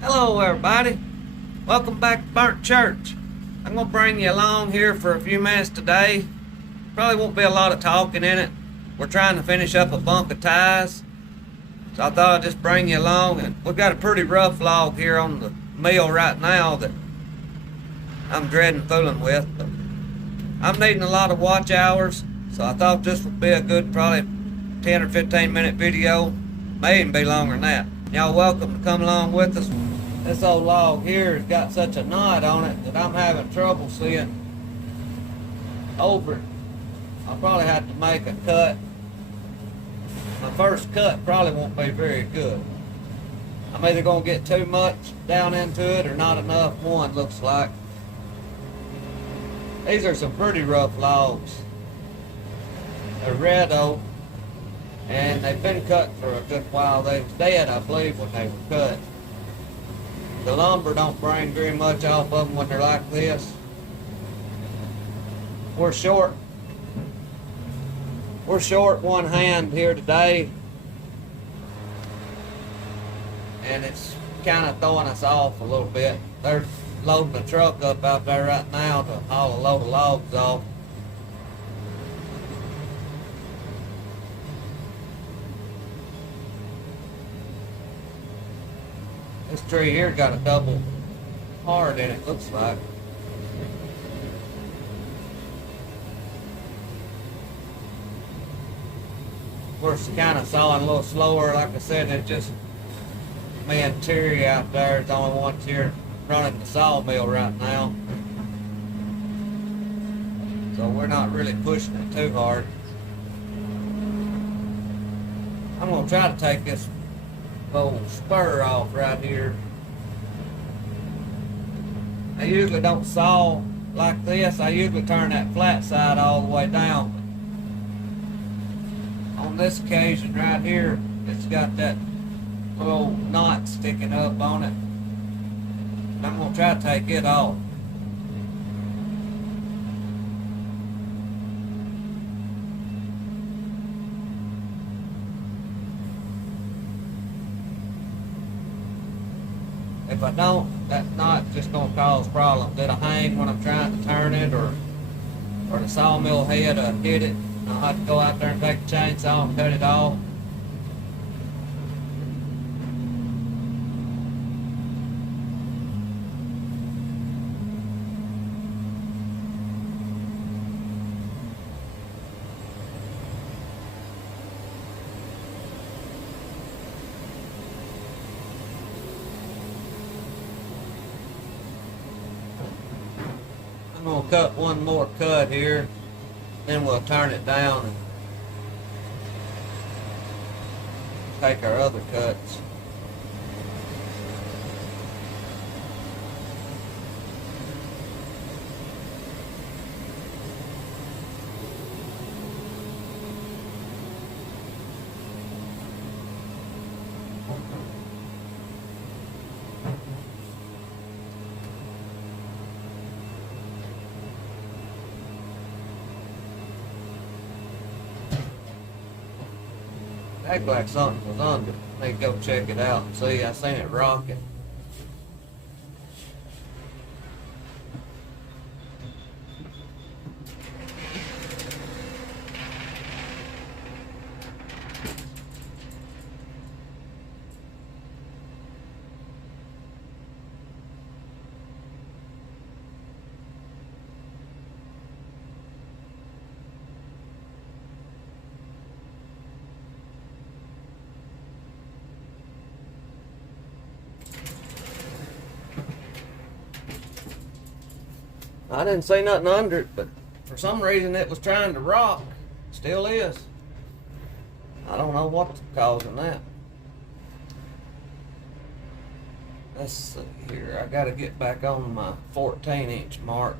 Hello everybody, welcome back to Burntchurch. I'm going to bring you along here for a few minutes today. Probably won't be a lot of talking in it. We're trying to finish up a bunk of ties, so I thought I'd just bring you along. And we've got a pretty rough log here on the mill right now that I'm dreading fooling with, but I'm needing a lot of watch hours, so I thought this would be a good probably 10 or 15 minute video. May even be longer than that. Y'all welcome to come along with us. This old log here has got such a knot on it that I'm having trouble seeing over it. I'll probably have to make a cut. My first cut probably won't be very good. I'm either going to get too much down into it or not enough. One looks like. These are some pretty rough logs. They're red oak, and they've been cut for a good while. They was dead, I believe, when they were cut. The lumber don't bring very much off of them when they're like this. We're short one hand here today, and it's kind of throwing us off a little bit. They're loading the truck up out there right now to haul a load of logs off. This tree here got a double hard in it, looks like. We're kind of sawing a little slower. Like I said, it's just me and Terry out there is the only ones here running the sawmill right now. So we're not really pushing it too hard. I'm going to try to take this old spur off right here. I usually don't saw like this. I usually turn that flat side all the way down. On this occasion right here, it's got that little knot sticking up on it. I'm going to try to take it off. If I don't, that knot's just going to cause problems. It'll hang when I'm trying to turn it, or the sawmill head will hit it. I'll have to go out there and take the chainsaw and cut it off. I'm going to cut one more cut here, then we'll turn it down and take our other cuts. Act like something was under. Need to go check it out and see. I seen it rocking. I didn't see nothing under it, but for some reason it was trying to rock. Still is. I don't know what's causing that. Let's see here. I gotta get back on my 14-inch mark.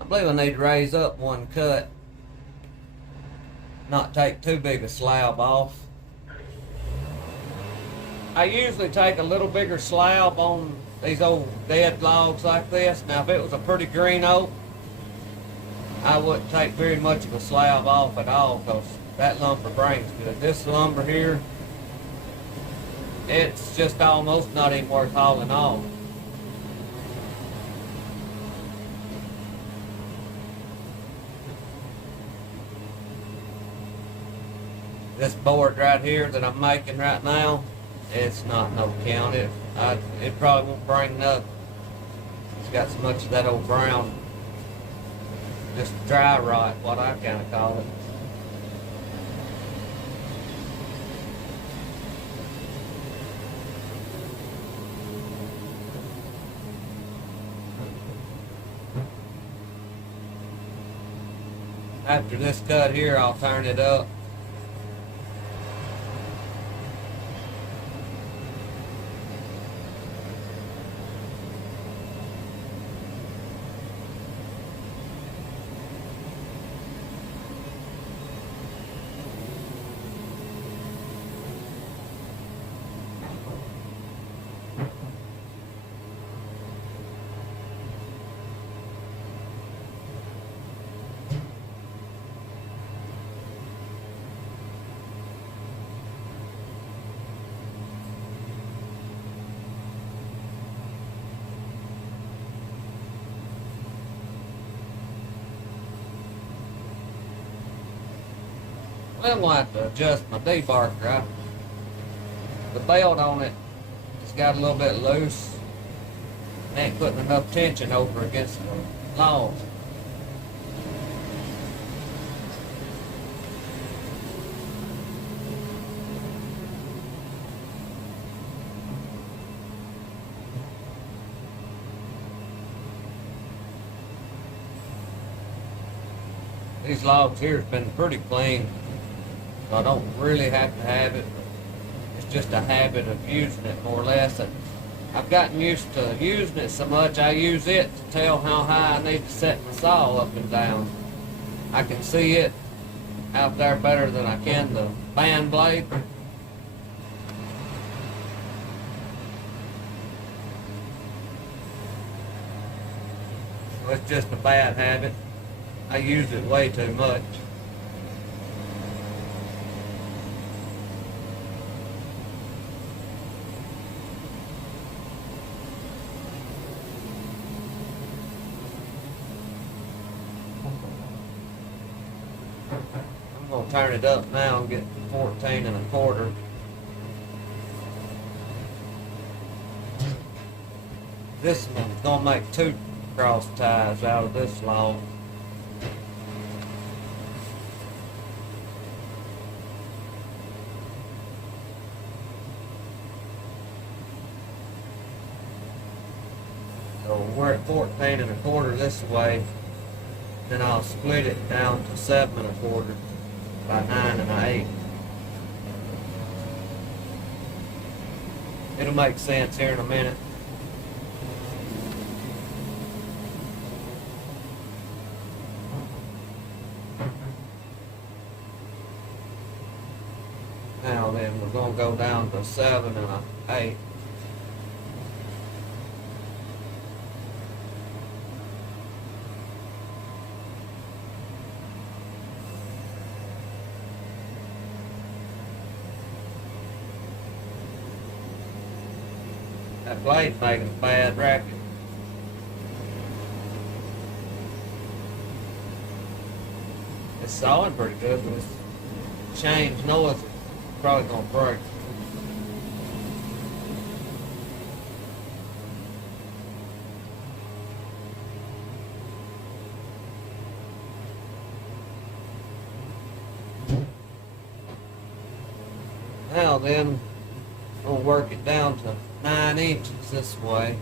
I believe I need to raise up one cut. Not take too big a slab off. I usually take a little bigger slab on these old dead logs like this. Now if it was a pretty green oak, I wouldn't take very much of a slab off at all, because that lumber brings good. This lumber here, it's just almost not even worth hauling off. This board right here that I'm making right now, it's not no count. It probably won't bring nothing. It's got so much of that old brown, just dry rot, what I kind of call it. After this cut here, I'll turn it up. Then we'll have to adjust my debarker. The belt on it has got a little bit loose. Ain't putting enough tension over against the log. These logs here have been pretty clean, so I don't really have to have it. It's just a habit of using it more or less. And I've gotten used to using it so much, I use it to tell how high I need to set my saw up and down. I can see it out there better than I can the band blade. So it's just a bad habit. I use it way too much. I'm going to turn it up now and get 14 1/4. This one's going to make 2 cross ties out of this log. So we're at 14 1/4 this way. Then I'll split it down to 7 1/4 by 9 1/8. It'll make sense here in a minute. Now then, we're going to go down to 7 1/8. That blade's making a bad racket. It's sawing pretty good, but this chain's noise is probably gonna break. Now then, we'll work it down to 9 inches this way.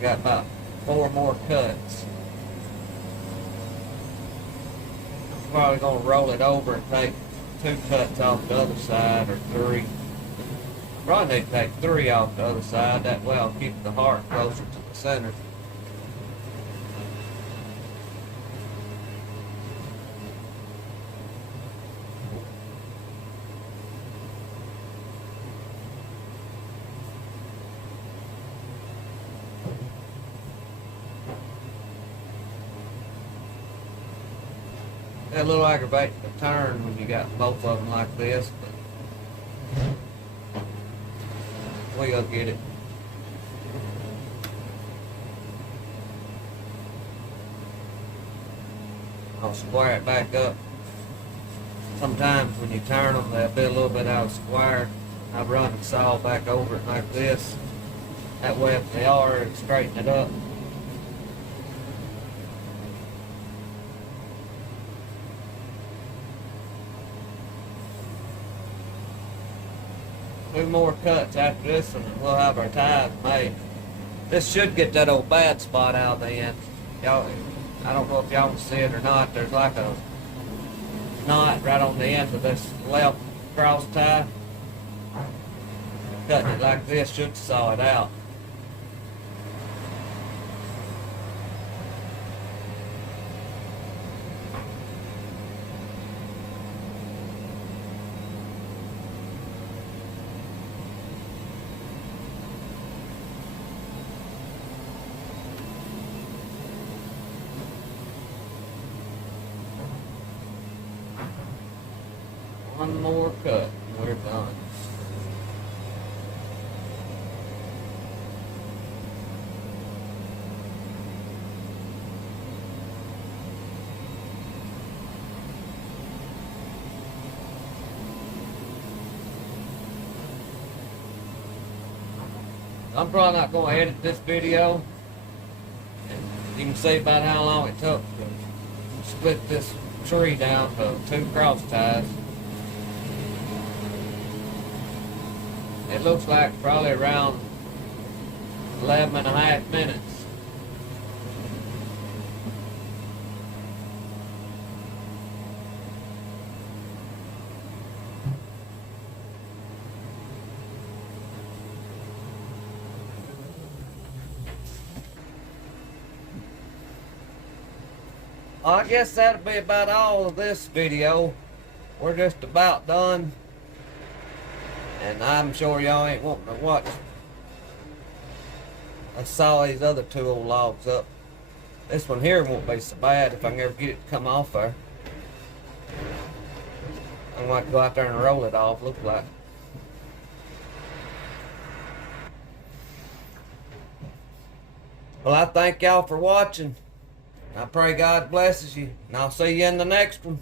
Got about 4 more cuts. I'm probably going to roll it over and take 2 cuts off the other side, or 3. Probably need to take 3 off the other side. That way I'll keep the heart closer to the center. They're a little aggravating to turn when you got both of them like this, but we'll get it. I'll square it back up. Sometimes when you turn them, they'll be a little bit out of square. I run the saw back over it like this. That way if they are, it'll straighten it up. Two more cuts after this one and we'll have our ties made. This should get that old bad spot out of the end. Y'all, I don't know if y'all can see it or not. There's like a knot right on the end of this left cross tie. Cutting it like this should saw it out. One more cut and we're done. I'm probably not going to edit this video. And you can see about how long it took to split this tree down to 2 cross ties. It looks like probably around 11.5 minutes. Well, I guess that'll be about all of this video. We're just about done. And I'm sure y'all ain't wanting to watch. I saw these other 2 old logs up. This one here won't be so bad if I can ever get it to come off there. I might go out there and roll it off, look like. Well, I thank y'all for watching. I pray God blesses you, and I'll see you in the next one.